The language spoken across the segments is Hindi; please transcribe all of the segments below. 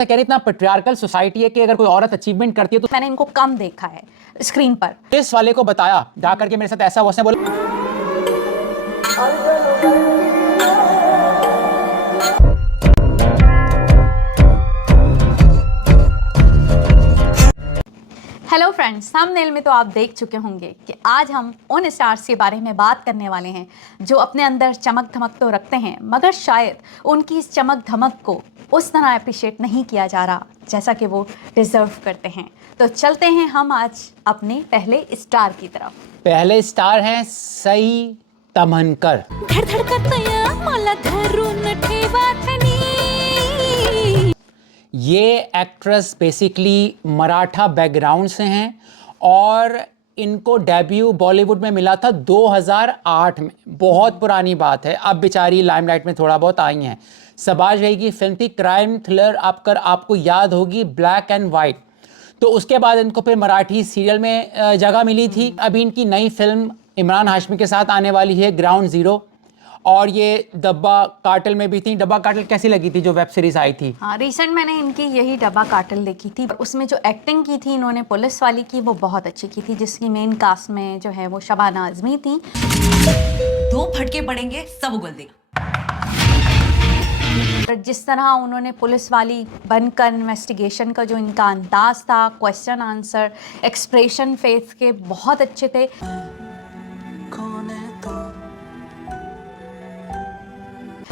कह रही इतना पेट्रियार्कल सोसाइटी है कि अगर कोई औरत अचीवमेंट करती है तो मैंने इनको कम देखा है स्क्रीन पर। पुलिस वाले को बताया जाकर के मेरे साथ ऐसा हुआ, उसने बोला हेलो फ्रेंड्स, थंबनेल में तो आप देख चुके होंगे कि आज हम उन स्टार्स के बारे में बात करने वाले हैं जो अपने अंदर चमक धमक तो रखते हैं, मगर शायद उनकी इस चमक धमक को उस तरह अप्रिशिएट नहीं किया जा रहा जैसा कि वो डिजर्व करते हैं। तो चलते हैं हम आज अपने पहले स्टार की तरफ। पहले स्टार हैं सई तमनकर। ये एक्ट्रेस बेसिकली मराठा बैकग्राउंड से हैं और इनको डेब्यू बॉलीवुड में मिला था 2008 में। बहुत पुरानी बात है, अब बेचारी लाइमलाइट में थोड़ा बहुत आई हैं। सबाज भाई की फिल्म थी क्राइम थ्रिलर, आपको याद होगी, ब्लैक एंड वाइट। तो उसके बाद इनको फिर मराठी सीरियल में जगह मिली थी। अभी इनकी नई फिल्म इमरान हाशमी के साथ आने वाली है, ग्राउंड ज़ीरो। और ये डब्बा कार्टेल में भी थी। डब्बा कार्टेल कैसी लगी थी जो वेब सीरीज आई थी? हाँ, रिसेंट मैंने इनकी यही डब्बा कार्टेल देखी थी। उसमें जो एक्टिंग की थी इन्होंने पुलिस वाली की, वो बहुत अच्छी की थी, जिसकी मेन कास्ट में जो है वो शबाना आजमी थी। 2 फटके पड़ेंगे सब उगल देगा। जिस तरह उन्होंने पुलिस वाली बनकर इन्वेस्टिगेशन का जो इनका अंदाज था, क्वेश्चन आंसर, एक्सप्रेशन फेस के बहुत अच्छे थे।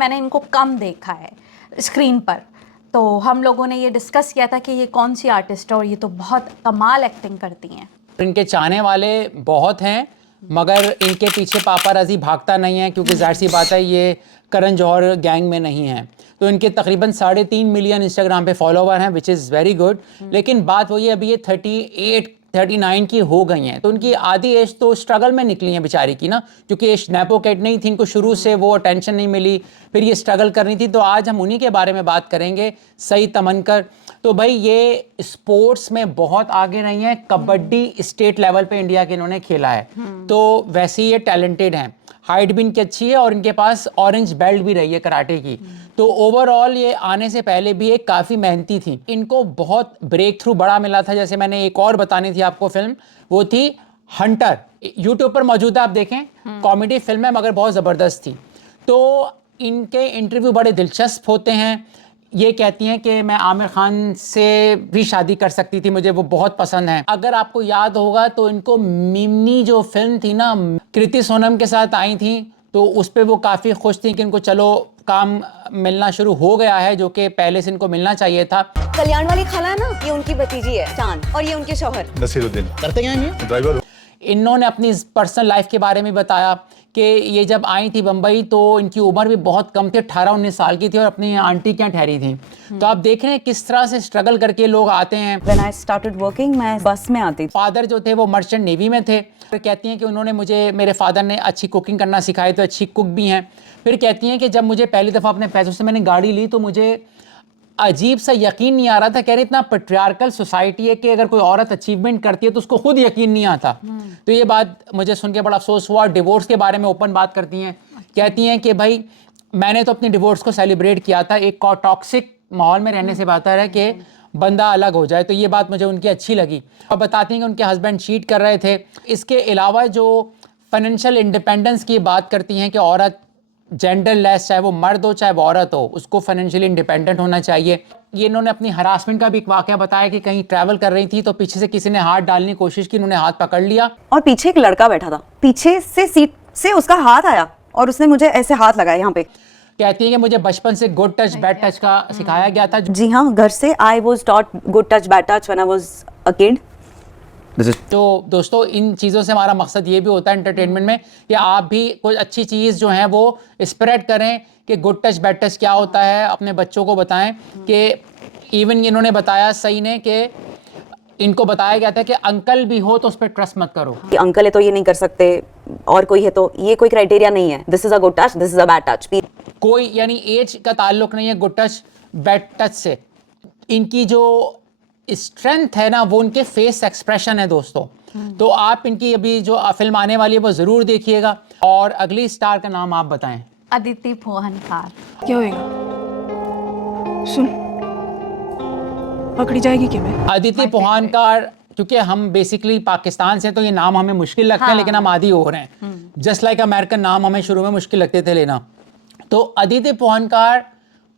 मैंने इनको कम देखा है स्क्रीन पर, तो हम लोगों ने ये डिस्कस किया था कि ये कौन सी आर्टिस्ट है और ये तो बहुत कमाल एक्टिंग करती हैं। इनके चाहने वाले बहुत हैं, मगर इनके पीछे पापाराजी भागता नहीं है, क्योंकि जाहिर सी बात है ये करण जौहर गैंग में नहीं है। तो इनके तकरीबन 3.5 मिलियन इंस्टाग्राम पे फॉलोवर हैं, विच इज़ वेरी गुड। लेकिन बात वही है, अभी ये 38-39 की हो गई हैं, तो उनकी आधी एज तो स्ट्रगल में निकली है बेचारी की ना, क्योंकि एज नेपो कैट नहीं थी, इनको शुरू से वो अटेंशन नहीं मिली, फिर ये स्ट्रगल करनी थी। तो आज हम उन्हीं के बारे में बात करेंगे, सई तमनकर। तो भाई ये स्पोर्ट्स में बहुत आगे रही हैं, कबड्डी स्टेट लेवल पे इंडिया के इन्होंने खेला है, तो वैसे ही ये टैलेंटेड हैं। हाइट भी इनकी अच्छी है और इनके पास ऑरेंज बेल्ट भी रही है कराटे की। तो ओवरऑल ये आने से पहले भी एक काफ़ी मेहनती थी। इनको बहुत ब्रेक थ्रू बड़ा मिला था। जैसे मैंने एक और बतानी थी आपको फिल्म, वो थी हंटर, यूट्यूब पर मौजूद है, आप देखें। कॉमेडी फिल्म है मगर बहुत ज़बरदस्त थी। तो इनके इंटरव्यू बड़े दिलचस्प होते हैं। ये कहती हैं कि मैं आमिर खान से भी शादी कर सकती थी, मुझे वो बहुत पसंद है। अगर आपको याद होगा तो इनको मिमनी जो फिल्म थी ना, कृति सोनम के साथ आई थी, तो उस पर वो काफ़ी खुश थी कि इनको चलो काम मिलना शुरू हो गया है, जो कि पहले से इनको मिलना चाहिए था। कल्याण वाली खाला है ना, ये उनकी भतीजी है चांद, और ये उनके शौहर नसीरुद्दीन। करते क्या हैं? ड्राइवर। इन्होंने अपनी पर्सनल लाइफ के बारे में बताया कि ये जब आई थी बम्बई तो इनकी उम्र भी बहुत कम थी, 18-19 साल की थी, और अपनी आंटी क्या ठहरी थी। तो आप देख रहे हैं किस तरह से स्ट्रगल करके लोग आते हैं। When I started working, मैं बस में आती थी। फादर जो थे वो मर्चेंट नेवी में थे। फिर कहती हैं कि उन्होंने मेरे फादर ने अच्छी कुकिंग करना सिखाई, तो अच्छी कुक भी हैं। फिर कहती हैं कि जब मुझे पहली दफ़ा अपने पैसों से मैंने गाड़ी ली तो मुझे अजीब सा यकीन नहीं आ रहा था। कह रही इतना पेट्रियार्कल सोसाइटी है कि अगर कोई औरत अचीवमेंट करती है तो उसको खुद यकीन नहीं आता। तो ये बात मुझे सुन के बड़ा अफसोस हुआ। डिवोर्स के बारे में ओपन बात करती हैं, कहती हैं कि भाई मैंने तो अपने डिवोर्स को सेलिब्रेट किया था। एक टॉक्सिक माहौल में रहने से बेहतर है कि बंदा अलग हो जाए। तो ये बात मुझे उनकी अच्छी लगी। और बताती हैं कि उनके हस्बैंड चीट कर रहे थे। इसके अलावा जो फाइनेंशियल इंडिपेंडेंस की बात करती हैं कि औरत जेंडर लेस, चाहे वो मर्द हो चाहे वो औरत हो, उसको फाइनेंशियली इंडिपेंडेंट होना चाहिए। ये इन्होंने अपनी हरासमेंट का भी एक वाकया बताया कि कहीं ट्रैवल कर रही थी तो पीछे से किसी ने हाथ डालने की कोशिश की, उन्होंने हाथ पकड़ लिया और पीछे एक लड़का बैठा था, पीछे से सीट से उसका हाथ आया और उसने मुझे ऐसे हाथ लगाया यहाँ पे। कहती है कि मुझे बचपन से गुड टच बैड टच का सिखाया गया था। जी हाँ, घर से I was taught good touch bad touch when I was a kid. तो दोस्तों इन चीज़ों से हमारा मकसद ये भी होता है एंटरटेनमेंट में कि आप भी कोई अच्छी चीज़ जो है वो स्प्रेड करें कि गुड टच बैड टच क्या होता है, अपने बच्चों को बताएं। कि इवन इन्होंने बताया सही ने कि इनको बताया गया था कि अंकल भी हो तो उस पर ट्रस्ट मत करो। कि अंकल है तो ये नहीं कर सकते, और कोई है तो ये कोई क्राइटेरिया नहीं है। This is a good touch, this is a bad touch. कोई यानी एज का ताल्लुक नहीं है गुड टच बैड टच से। इनकी जो स्ट्रेंथ है ना वो उनके फेस एक्सप्रेशन है दोस्तों। तो आप इनकी अभी जो फिल्म आने वाली है वो ज़रूर देखिएगा। और अगली स्टार का नाम आप बताएं। अदिति मोहन खार। क्या होएगा? सुन, पकड़ी जाएगी क्या मैं? अदिति पोहानकार, क्योंकि हम बेसिकली पाकिस्तान से तो ये नाम हमें मुश्किल लगते हैं, लेकिन हम आदी हो रहे हैं। जस्ट लाइक अमेरिकन नाम हमें शुरू में मुश्किल लगते थे लेना। तो अदिति पोहानकार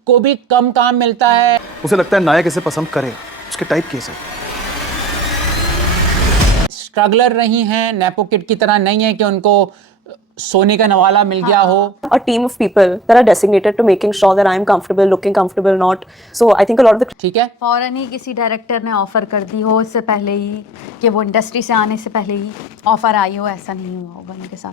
को भी कम काम मिलता है। उसे लगता है नायक इसे पसंद करे, उसके टाइप केस है। स्ट्रगलर नहीं है, नेपो किड की तरह नहीं है कि उनको सोने का नवाला मिल गया हो। A team of people that are designated to making sure that I am comfortable, looking comfortable, not. So I think a lot of the ठीक है, फौरन ही किसी डायरेक्टर ने ऑफर कर दी हो, इससे पहले ही कि वो इंडस्ट्री से आने से पहले ही ऑफर आई हो, ऐसा नहीं हुआ होगा उनके साथ।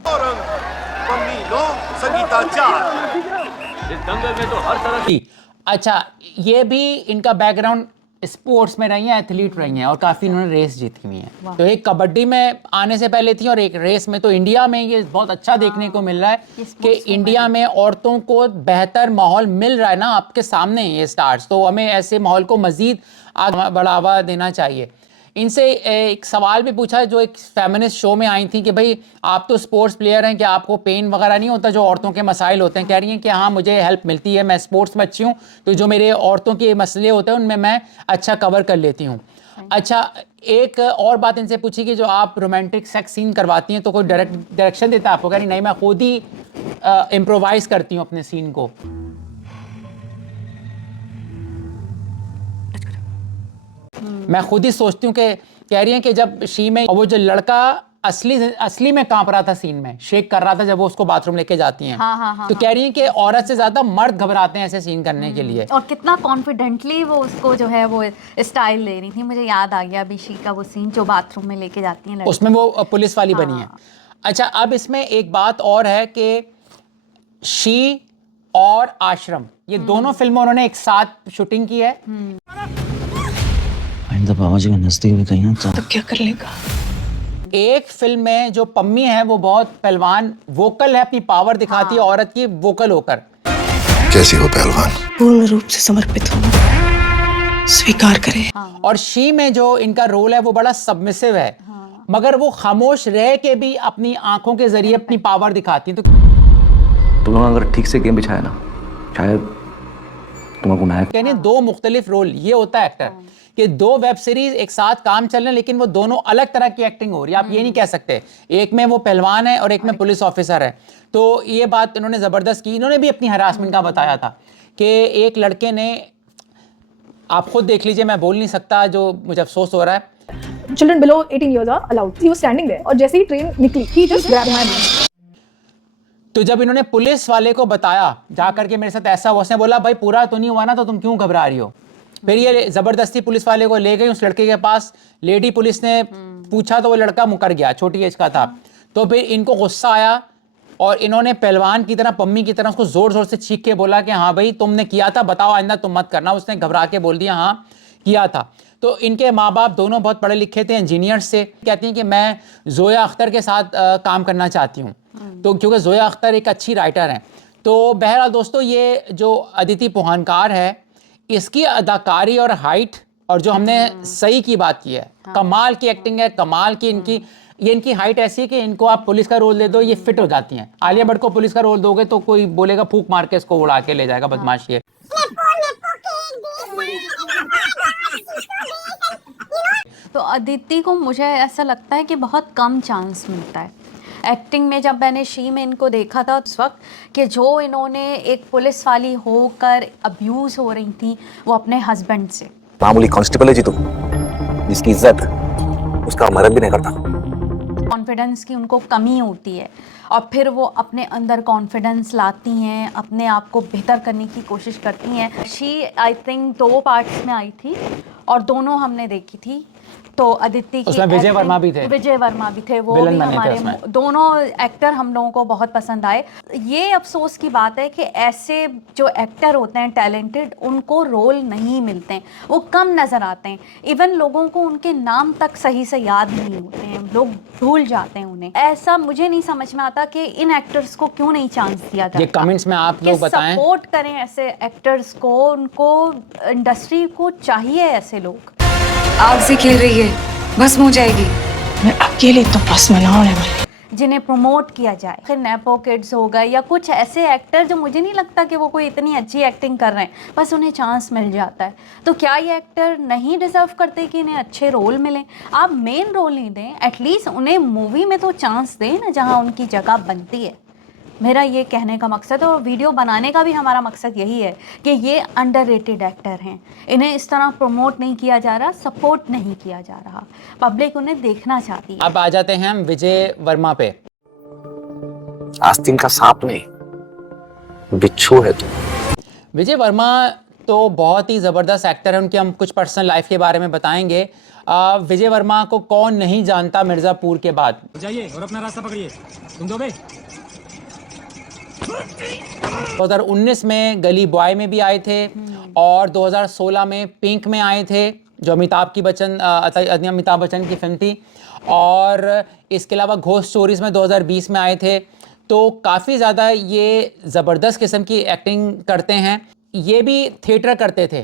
अच्छा, ये भी इनका बैकग्राउंड स्पोर्ट्स में रही हैं, एथलीट रही हैं और काफ़ी इन्होंने रेस जीती हुई हैं। तो एक कबड्डी में आने से पहले थी और एक रेस में। तो इंडिया में ये बहुत अच्छा देखने को मिल रहा है कि इंडिया में औरतों को बेहतर माहौल मिल रहा है ना, आपके सामने ये स्टार्स। तो हमें ऐसे माहौल को मज़ीद आगे बढ़ावा देना चाहिए। इनसे एक सवाल भी पूछा जो एक फेमिनिस्ट शो में आई थी कि भाई आप तो स्पोर्ट्स प्लेयर हैं, क्या आपको पेन वगैरह नहीं होता जो औरतों के मसाइल होते हैं? कह रही हैं कि हाँ, मुझे हेल्प मिलती है, मैं स्पोर्ट्स में अच्छी हूँ, तो जो मेरे औरतों के मसले होते हैं उनमें मैं अच्छा कवर कर लेती हूँ। अच्छा, एक और बात इनसे पूछी कि जो आप रोमांटिक सेक्स सीन करवाती हैं तो कोई डायरेक्शन देता है आपको? कह रही नहीं, मैं खुद ही इम्प्रोवाइज़ करती हूँ अपने सीन को। मैं खुद ही सोचती हूँ कि कह रही हैं कि जब शी में वो जो लड़का असली में कांप रहा था, सीन में शेक कर रहा था जब वो उसको बाथरूम लेके जाती हैं। तो कह रही हैं कि औरत से ज्यादा मर्द घबराते हैं ऐसे सीन करने के लिए। और कितना कॉन्फिडेंटली वो उसको जो है वो स्टाइल ले रही थी। मुझे याद आ गया अभी शी का वो सीन जो बाथरूम में लेके जाती हैं, उसमें वो पुलिस वाली बनी है। अच्छा, अब इसमें एक बात और है कि शी और आश्रम, ये दोनों फिल्में उन्होंने एक साथ शूटिंग की है। बाबा जी का नजदीक भी कहीं ना तो क्या कर लेगा? एक फिल्म में जो पम्मी है वो बहुत पहलवान वोकल है, अपनी पावर दिखाती है औरत की वोकल होकर। कैसी हो पहलवान? पूर्ण रूप से समर्पित हूँ, स्वीकार करें। और शी में जो इनका रोल है वो बड़ा सबमिसिव है, मगर वो खामोश रह के भी अपनी आंखों के जरिए अपनी पावर दिखाती हैं। तो तुम लोग अगर ठीक से गेम बिछाया ना, शायद तुम्हारा गुनाह है। यानी दो मुख्तलिफ रोल, ये होता है एक्टर कि दो वेब सीरीज एक साथ काम चल रहे हैं लेकिन वो दोनों अलग तरह की एक्टिंग हो रही है। आप ये नहीं कह सकते एक में वो पहलवान है और एक में पुलिस ऑफिसर है। तो ये बात इन्होंने ज़बरदस्त की। इन्होंने भी अपनी हरासमेंट का बताया था कि एक लड़के ने, आप खुद देख लीजिए, मैं बोल नहीं सकता, जो मुझे अफसोस हो रहा है। Children below 18 years are allowed. He was standing there और जैसे ही ट्रेन निकली, he just grabbed my hand. तो जब इन्होंने पुलिस वाले को बताया जाकर के मेरे साथ ऐसा हुआ, उसने बोला भाई पूरा तो नहीं हुआ ना, तो तुम क्यों घबरा रही हो? फिर ये जबरदस्ती पुलिस वाले को ले गई उस लड़के के पास। लेडी पुलिस ने पूछा तो वो लड़का मुकर गया, छोटी एज का था। तो फिर इनको गुस्सा आया और इन्होंने पहलवान की तरह, पम्मी की तरह उसको जोर जोर से चीख के बोला कि हाँ भाई तुमने किया था, बताओ आइंदा तुम मत करना। उसने घबरा के बोल दिया हाँ किया था। तो इनके माँ बाप दोनों बहुत पढ़े लिखे थे, इंजीनियर से। कहती हैं कि मैं जोया अख्तर के साथ काम करना चाहती हूँ, तो क्योंकि जोया अख्तर एक अच्छी राइटर हैं। तो बहरहाल दोस्तों, ये जो अदिति पोहानकार है, इसकी अदाकारी और हाइट, और जो हमने सही की बात की है, कमाल की एक्टिंग है, कमाल की इनकी हाइट ऐसी है कि इनको आप पुलिस का रोल दे दो ये फिट हो जाती हैं। आलिया भट्ट को पुलिस का रोल दोगे तो कोई बोलेगा फूंक मार के इसको उड़ा के ले जाएगा, बदमाशी है। तो अदिति को मुझे ऐसा लगता है कि बहुत कम चांस मिलता है एक्टिंग में। जब मैंने शी में इनको देखा था उस वक्त कि जो इन्होंने एक पुलिस वाली होकर अब्यूज़ हो रही थी वो अपने हस्बैंड से। मामूली कांस्टेबल है जी तुम, जिसकी इज्जत उसका मरण भी नहीं करता। कॉन्फिडेंस की उनको कमी होती है और फिर वो अपने अंदर कॉन्फिडेंस लाती हैं, अपने आप को बेहतर करने की कोशिश करती हैं। शी आई थिंक 2 पार्ट्स में आई थी और दोनों हमने देखी थी। तो अदिति की उसमें विजय वर्मा भी थे, वो भी हमारे दोनों एक्टर हम लोगों को बहुत पसंद आए। ये अफसोस की बात है कि ऐसे जो एक्टर होते हैं टैलेंटेड, उनको रोल नहीं मिलते हैं, वो कम नज़र आते हैं। इवन लोगों को उनके नाम तक सही से याद नहीं होते हैं, लोग भूल जाते हैं उन्हें। ऐसा मुझे नहीं समझ में आता कि इन एक्टर्स को क्यों नहीं चांस दिया जाता। ये कमेंट्स में आप लोग बताएं, सपोर्ट करें ऐसे एक्टर्स को, उनको इंडस्ट्री को चाहिए ऐसे लोग। आग से खेल रही है, भस्म हो जाएगी। मैं अकेले तो भस्म ना होने वाली। जिन्हें प्रमोट किया जाए। फिर नेपो किड्स हो गए या कुछ ऐसे एक्टर जो मुझे नहीं लगता कि वो कोई इतनी अच्छी एक्टिंग कर रहे हैं, बस उन्हें चांस मिल जाता है। तो क्या ये एक्टर नहीं डिज़र्व करते कि इन्हें अच्छे रोल मिलें? आप मेन रोल नहीं दें, एटलीस्ट उन्हें मूवी में तो चांस दें ना, जहाँ उनकी जगह बनती है। मेरा ये कहने का मकसद है और वीडियो बनाने का भी हमारा मकसद यही है कि ये अंडररेटेड एक्टर हैं, इन्हें इस तरह प्रमोट नहीं किया जा रहा, सपोर्ट नहीं किया जा रहा, पब्लिक उन्हें देखना चाहती है। अब आ जाते हैं हम विजय वर्मा पे। आस्तीन का सांप नहीं, बिच्छू है तू। विजय वर्मा तो बहुत ही ज़बरदस्त एक्टर है, उनकी हम कुछ पर्सनल लाइफ के बारे में बताएंगे। विजय वर्मा को कौन नहीं जानता मिर्ज़ापुर के बाद। जाइए और अपना रास्ता पकड़िए, तुम दोगे? 2019 में गली बॉय में भी आए थे और 2016 में पिंक में आए थे, जो अमिताभ बच्चन की फिल्म थी। और इसके अलावा घोस्ट स्टोरीज में 2020 में आए थे। तो काफ़ी ज़्यादा ये ज़बरदस्त किस्म की एक्टिंग करते हैं। ये भी थिएटर करते थे,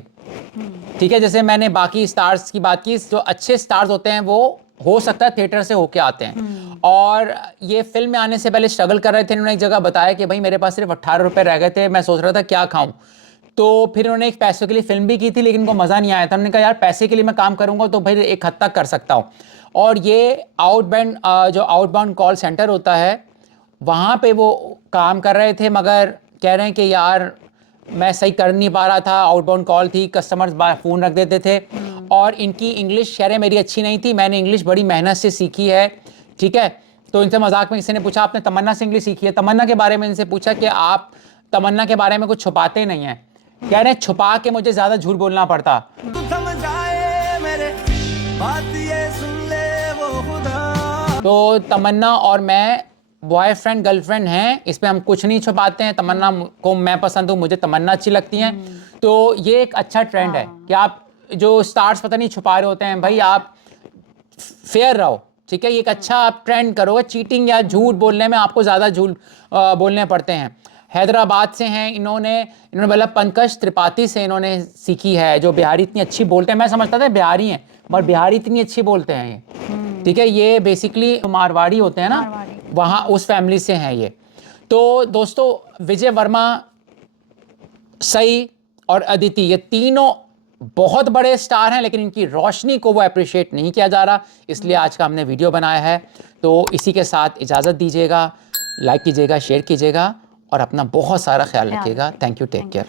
ठीक है। जैसे मैंने बाकी स्टार्स की बात की, जो अच्छे स्टार्स होते हैं वो हो सकता है थिएटर से होके आते हैं। और ये फिल्म में आने से पहले स्ट्रगल कर रहे थे। इन्होंने एक जगह बताया कि भाई मेरे पास सिर्फ 18 रुपये रह गए थे, मैं सोच रहा था क्या खाऊं। तो फिर उन्होंने एक पैसों के लिए फिल्म भी की थी, लेकिन उनको मज़ा नहीं आया था। उन्होंने कहा यार पैसे के लिए मैं काम करूंगा तो भाई एक हद तक कर सकता हूँ। और ये आउटबाउंड कॉल सेंटर होता है, वहाँ पे वो काम कर रहे थे, मगर कह रहे हैं कि यार मैं सही कर नहीं पा रहा था। आउटबाउंड कॉल थी, कस्टमर्स फ़ोन रख देते थे और इनकी इंग्लिश खैर मेरी अच्छी नहीं थी। मैंने इंग्लिश बड़ी मेहनत से सीखी है, ठीक है। तो इनसे मजाक में किसी ने पूछा आपने तमन्ना से इंग्लिश सीखी है? तमन्ना के बारे में इनसे पूछा कि आप तमन्ना के बारे में कुछ छुपाते नहीं हैं। कह रहे हैं छुपा के मुझे ज़्यादा झूठ बोलना पड़ता। तो तमन्ना और मैं बॉयफ्रेंड गर्लफ्रेंड हैं, इस पर हम कुछ नहीं छुपाते हैं। तमन्ना को मैं पसंद हूँ, मुझे तमन्ना अच्छी लगती हैं। तो ये एक अच्छा ट्रेंड है कि आप जो स्टार्स पता नहीं छुपा रहे होते हैं, भाई आप फेयर रहो, ठीक है। ये एक अच्छा आप ट्रेंड करो। चीटिंग या झूठ बोलने में आपको ज़्यादा झूठ बोलने पड़ते हैं। हैदराबाद से हैं इन्होंने बोला पंकज त्रिपाठी से इन्होंने सीखी है, जो बिहारी इतनी अच्छी बोलते हैं। मैं समझता था बिहारी हैं, पर बिहारी इतनी अच्छी बोलते हैं ये, ठीक है। ये बेसिकली मारवाड़ी होते हैं ना, वहाँ उस फैमिली से हैं ये। तो दोस्तों विजय वर्मा, सई और अदिति, ये तीनों बहुत बड़े स्टार हैं, लेकिन इनकी रोशनी को वो अप्रिशिएट नहीं किया जा रहा, इसलिए आज का हमने वीडियो बनाया है। तो इसी के साथ इजाज़त दीजिएगा, लाइक कीजिएगा, शेयर कीजिएगा और अपना बहुत सारा ख्याल रखिएगा। Thank you, take care.